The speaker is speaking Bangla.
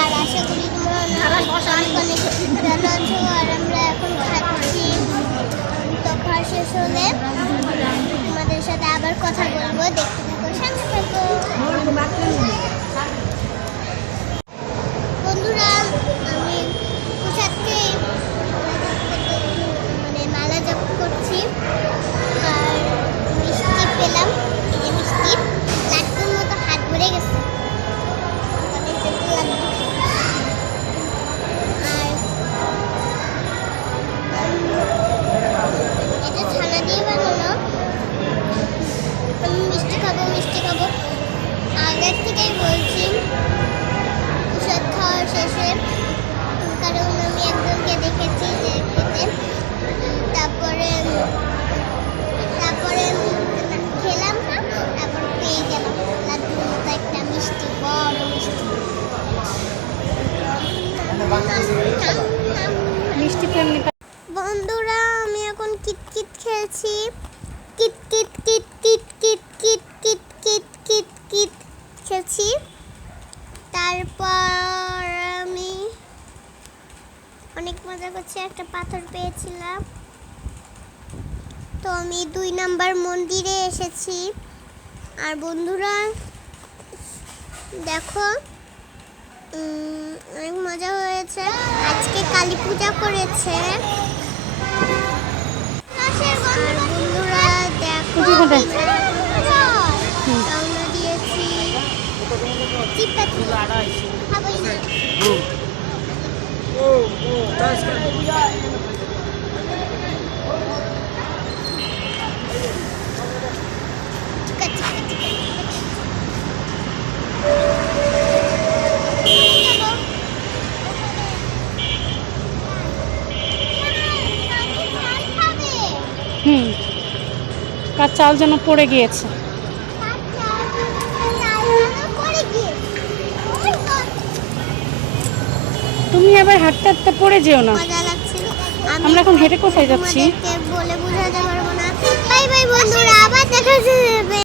আর আশা করি তোমরা অনেক ভালো আছো। আর আমরা এখন খাচ্ছি, তো খাওয়া শেষ হলে তোমাদের সাথে আবার কথা বলবো। দেখতে থাকো, সামনে থাকো। বন্ধুরা, আমি পোশাককে মালা জপ করছি। আর মিষ্টি পেলাম, এই যে মিষ্টি লাড্ডুর মতো হাত ভরে গেছে। আর এটা ছানা দিয়ে বানানো। আমি মিষ্টি খাবো, মিষ্টি খাবো আগের থেকেই বলছি। প্রসাদ খাওয়ার শেষে, কারণ আমি একজনকে দেখেছি যে খেতে, তারপরে তারপরে খেলাম না, তারপর পেয়ে গেলাম লাড্ডুর মতো একটা মিষ্টি, বড় মিষ্টি। মিষ্টি প্রেমী বন্ধুরা, আমি এখন কিটকিট খেয়েছি। Kit kit kit kit kit kit kit kit kit kit খেয়েছি। তারপর আমি অনেক মজা করছি, একটা পাথর পেয়েছিলাম। তো আমি 2 নাম্বার মন্দিরে এসেছি। আর বন্ধুরা দেখো, অনেক মজা হয়েছে। আজকে কালী পূজা করেছে। আর বন্ধুরা দেখো, রওনা দিয়েছি। খাবোই না। চিকা চিকা চিকা কার চাল যেন পড়ে গিয়েছে। তুমি আবার হাঁটতে হাঁটতে পড়ে যেও না। মজা লাগছিল। আমরা এখন হেঁটে কোথায় যাচ্ছি? বলে বোঝাতে পারবো না। বাই বাই বন্ধুরা, আবার দেখা যাবে।